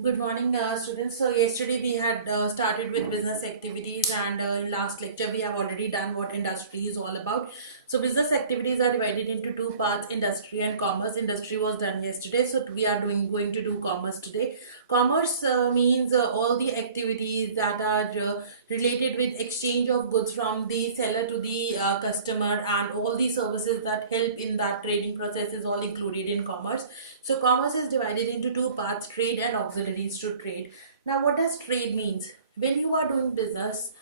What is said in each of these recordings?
Good morning, students. So yesterday we had started with business activities, and in last lecture we have already done what industry is all about. So business activities are divided into two parts: industry and commerce. Industry was done yesterday, so we are going to do commerce today. Commerce means all the activities that are related with exchange of goods from the seller to the customer, and all the services that help in that trading process is all included in commerce. So commerce is divided into two parts: trade and auxiliaries to trade. Now what does trade means? When you are doing business,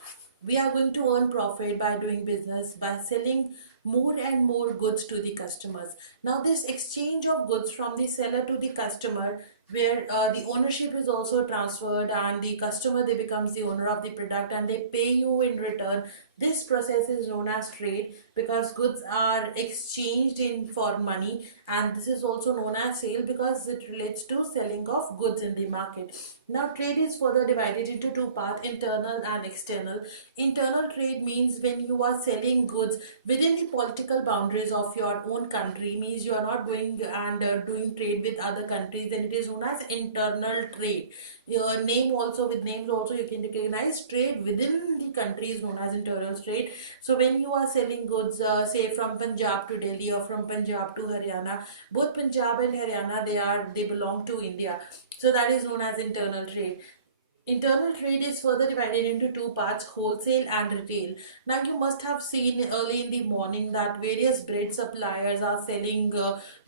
we are going to earn profit by doing business by selling more and more goods to the customers. Now this exchange of goods from the seller to the customer, where the ownership is also transferred and the customer, they becomes the owner of the product and they pay you in return. This process is known as trade, because goods are exchanged in for money, and this is also known as sale because it relates to selling of goods in the market. Now trade is further divided into two parts: internal and external. Internal trade means when you are selling goods within the political boundaries of your own country, means you are not going and doing trade with other countries, then it is known as internal trade. Your name also, with names also you can recognize trade within the country is known as internal trade. So when you are selling goods, say from Punjab to Delhi or from Punjab to Haryana, both Punjab and Haryana, they belong to India, so that is known as internal trade. Internal trade is further divided into two parts: wholesale and retail. Now you must have seen early in the morning that various bread suppliers are selling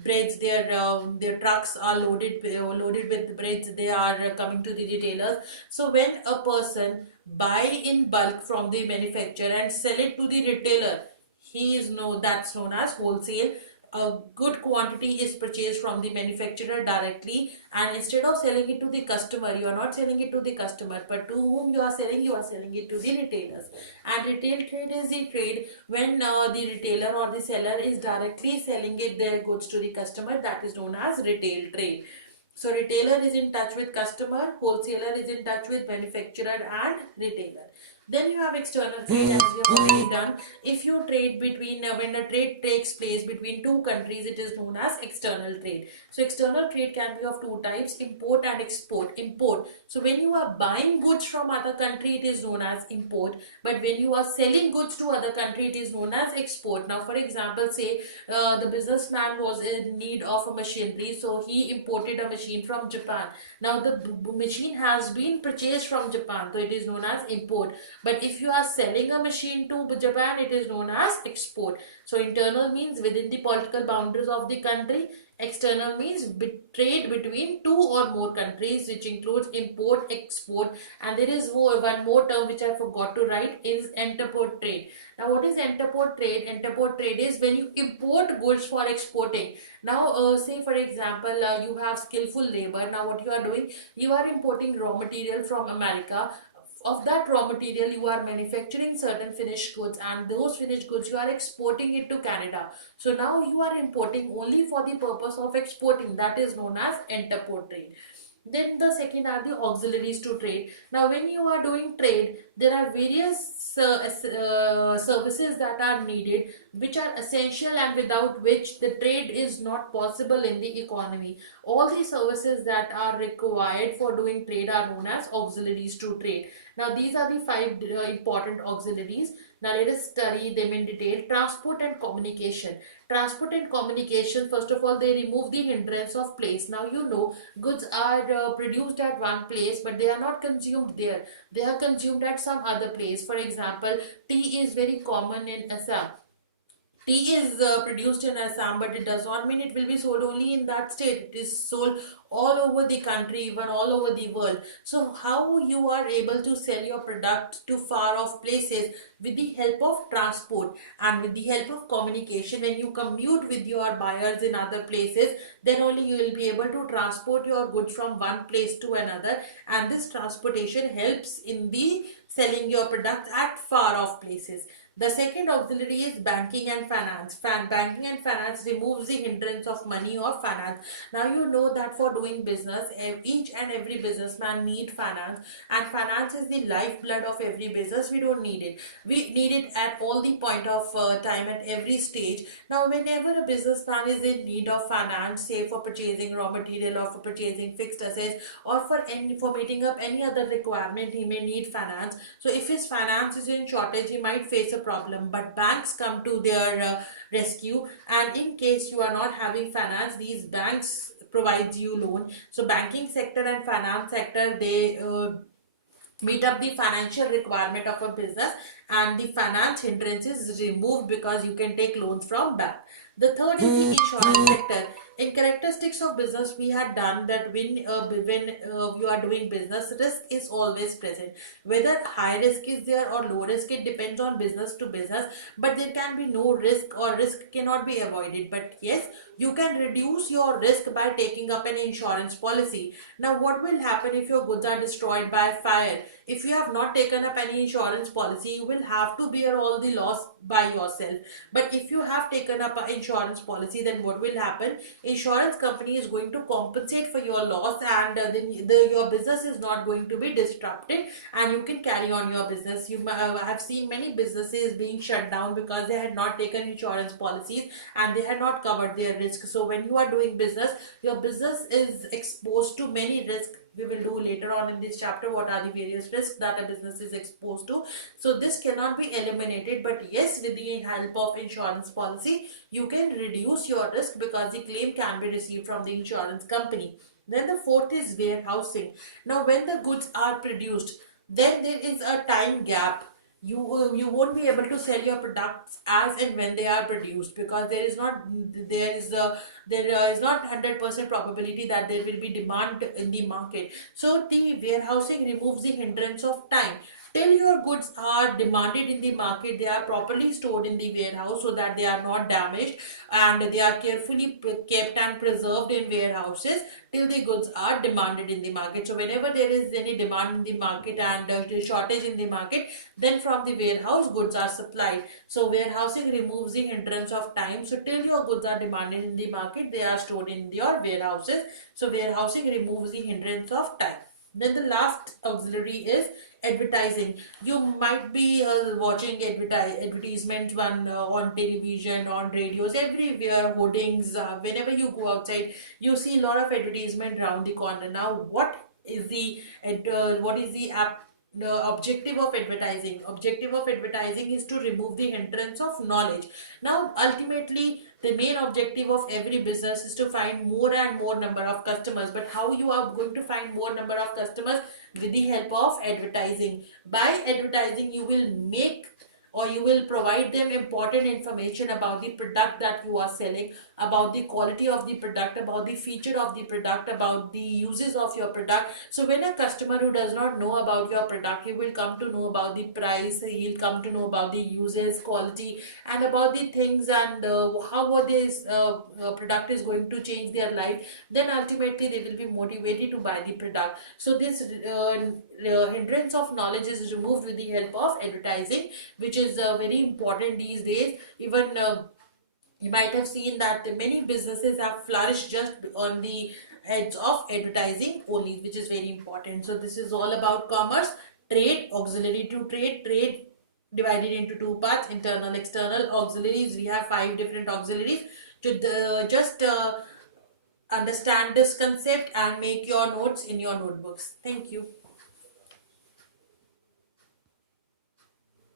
breads. Their trucks are loaded with breads. They are coming to the retailers. So when a person buy in bulk from the manufacturer and sell it to the retailer, that's known as wholesale. A good quantity is purchased from the manufacturer directly, and instead of selling it to the customer, you are not selling it to the customer, but to whom you are selling it to the retailers. And retail trade is the trade when the retailer or the seller is directly selling their goods to the customer. That is known as retail trade. So retailer is in touch with customer, wholesaler is in touch with manufacturer and retailer. Then you have external trade, as we have already done. If you trade between, when a trade takes place between two countries, it is known as external trade. So external trade can be of two types: import and export. Import, so when you are buying goods from other country, it is known as import. But when you are selling goods to other country, it is known as export. Now for example, say the businessman was in need of a machinery, so he imported a machine from Japan. Now the machine has been purchased from Japan, so it is known as import. But if you are selling a machine to Japan, it is known as export. So internal means within the political boundaries of the country. External means trade between two or more countries, which includes import, export, and there is one more term which I forgot to write, is interport trade. Now what is interport trade? Interport trade is when you import goods for exporting. Now say for example, you have skillful labor. Now what you are doing, you are importing raw material from America. Of that raw material, you are manufacturing certain finished goods, and those finished goods you are exporting it to Canada. So now you are importing only for the purpose of exporting. That is known as interport trade. Then the second are the auxiliaries to trade. Now when you are doing trade, there are various services that are needed, which are essential and without which the trade is not possible in the economy. All the services that are required for doing trade are known as auxiliaries to trade. Now these are the five important auxiliaries. Now let us study them in detail. Transport and communication. Transport and communication, first of all, they remove the hindrance of place. Now you know, goods are produced at one place, but they are not consumed there. They are consumed at some other place. For example, tea is very common in Assam. Tea is produced in Assam, but it does not mean it will be sold only in that state. It is sold all over the country, even all over the world. So how you are able to sell your product to far off places? With the help of transport and with the help of communication. When you commute with your buyers in other places, then only you will be able to transport your goods from one place to another, and this transportation helps in the selling your product at far off places. The second auxiliary is banking and finance. Banking and finance removes the hindrance of money or finance. Now you know that for doing business, each and every businessman need finance, and finance is the lifeblood of every business. We don't need it. We need it at all the point of time, at every stage. Now, whenever a businessman is in need of finance, say for purchasing raw material or for purchasing fixed assets or for meeting up any other requirement, he may need finance. So if his finance is in shortage, he might face a problem. But banks come to their rescue, and in case you are not having finance, these banks provides you loan. So banking sector and finance sector, they meet up the financial requirement of a business, and the finance hindrance is removed because you can take loans from bank. The third is the insurance sector. In characteristics of business, we had done that when you are doing business, risk is always present. Whether high risk is there or low risk, it depends on business to business. But there can be no risk, or risk cannot be avoided. But yes, you can reduce your risk by taking up an insurance policy. Now, what will happen if your goods are destroyed by fire? If you have not taken up any insurance policy, you will have to bear all the loss by yourself. But if you have taken up an insurance policy, then what will happen? Insurance company is going to compensate for your loss, and then your business is not going to be disrupted, and you can carry on your business. You have seen many businesses being shut down because they had not taken insurance policies and they had not covered their risk. So when you are doing business, your business is exposed to many risks. We will do later on in this chapter what are the various risks that a business is exposed to. So this cannot be eliminated, but yes, with the help of insurance policy, you can reduce your risk because the claim can be received from the insurance company. Then the fourth is warehousing. Now when the goods are produced, then there is a time gap. You won't be able to sell your products as and when they are produced, because there is not 100% probability that there will be demand in the market. So the warehousing removes the hindrance of time. Till your goods are demanded in the market, they are properly stored in the warehouse so that they are not damaged, and they are carefully kept and preserved in warehouses till the goods are demanded in the market. So whenever there is any demand in the market and shortage in the market, then from the warehouse goods are supplied. So warehousing removes the hindrance of time. So till your goods are demanded in the market, they are stored in your warehouses. So warehousing removes the hindrance of time. Then the last auxiliary is advertising. You might be watching advertisements on television, on radios, everywhere, hoardings. Whenever you go outside, you see a lot of advertisement around the corner. Now, what is the objective of advertising? Objective of advertising is to remove the hindrance of knowledge. Now, ultimately, the main objective of every business is to find more and more number of customers. But how you are going to find more number of customers? With the help of advertising. By advertising, you will make, or you will provide them important information about the product that you are selling, about the quality of the product, about the feature of the product, about the uses of your product. So when a customer who does not know about your product, he will come to know about the price, he'll come to know about the uses, quality, and about the things, and how this product is going to change their life. Then ultimately they will be motivated to buy the product. So this hindrance of knowledge is removed with the help of advertising, which is very important these days. Even you might have seen that many businesses have flourished just on the heads of advertising only, which is very important. So this is all about commerce, trade, auxiliary to trade. Trade divided into two parts: internal, external. Auxiliaries, we have 5 different auxiliaries. To just understand this concept and make your notes in your notebooks. Thank you.